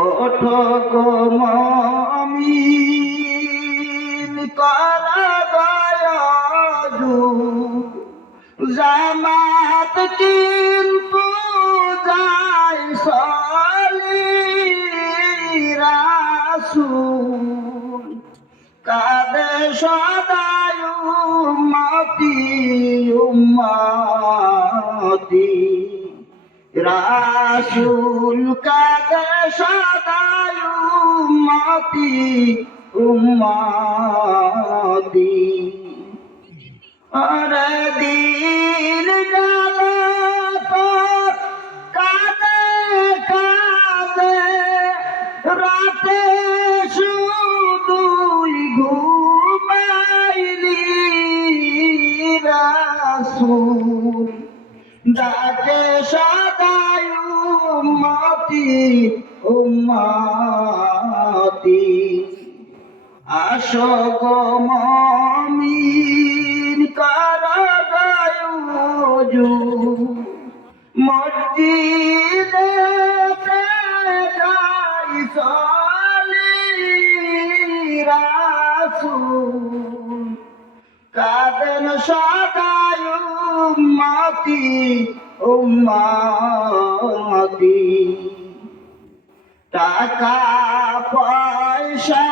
ওঠো গো মুমিন করা গয়াজু জামাত কিন্তু যায় সলি রাসূল কাঁদে সদায় উম্মতি উম্মতি রাসূল কাঁদে সদায় উম্মতি উম্মতি আরে দিন গেল তোর কাঁদে কাঁদে রাতে শুধুই ঘুমাইলি রাসূল ডাকে সদাই উম্মতি উম্মতি আসো গো মুমিন কর গয়ুজু মসজিদে যাই চলি রাসূল কাঁদেন সদাই উম্মতি উম্মতি টাকা পয়সা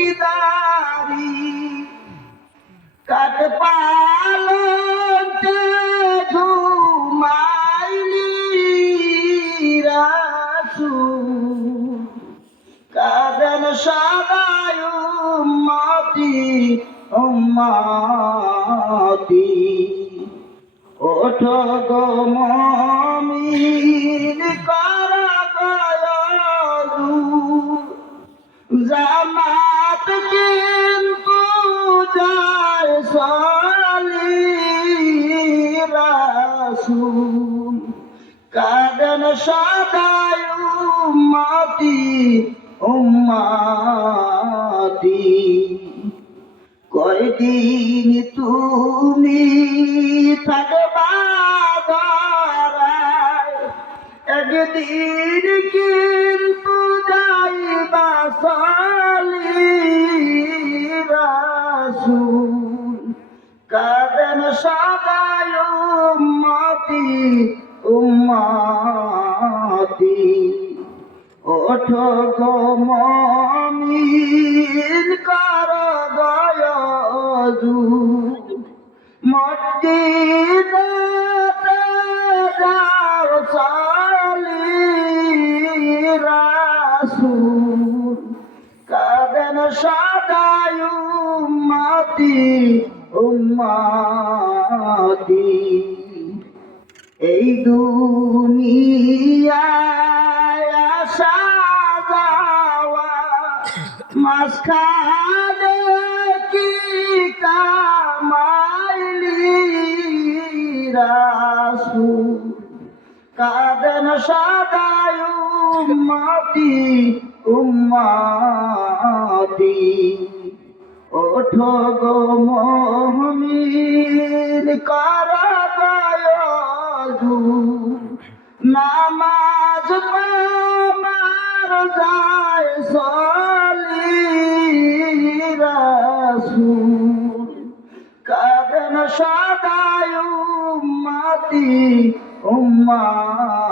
জমিদারি কাঠ পালতে ঘুমাইলি রাসূল কাঁদেন সদাই উম্মতি উম্মতি ওঠো গো মুমিন কর গয়াজু জামাত কিন্তু যায় সলি রাসূল কাঁদেন সদাই উম্মতি উম্মতি কয়দিন তুমি থাকবা ধরায় একদিন কিন্তু যাইবা চলি রাসূল কাঁদেন সদাই উম্মতি উম্মতি ওঠো গো মুমিন কর গয়াজু মসজিদে যাও চলি রাসূল কাঁদেন সদাই উম্মতি উম্মতি এই দুনিয়ায় আসা যাওয়া মাঝখানে কি কামাইলি রাসূল কাঁদেন সদাই উম্মতি উম্মতি ওঠো গো মুমিন কর গয়াজু নামাজ পড়ার যায় চলি রাসূল কাঁদেন সদাই উম্মতি উম্মতি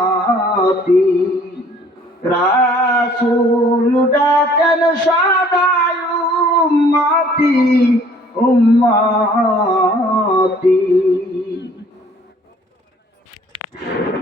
রাসূল ডাকেন সদাই উম্মতি উম্মতি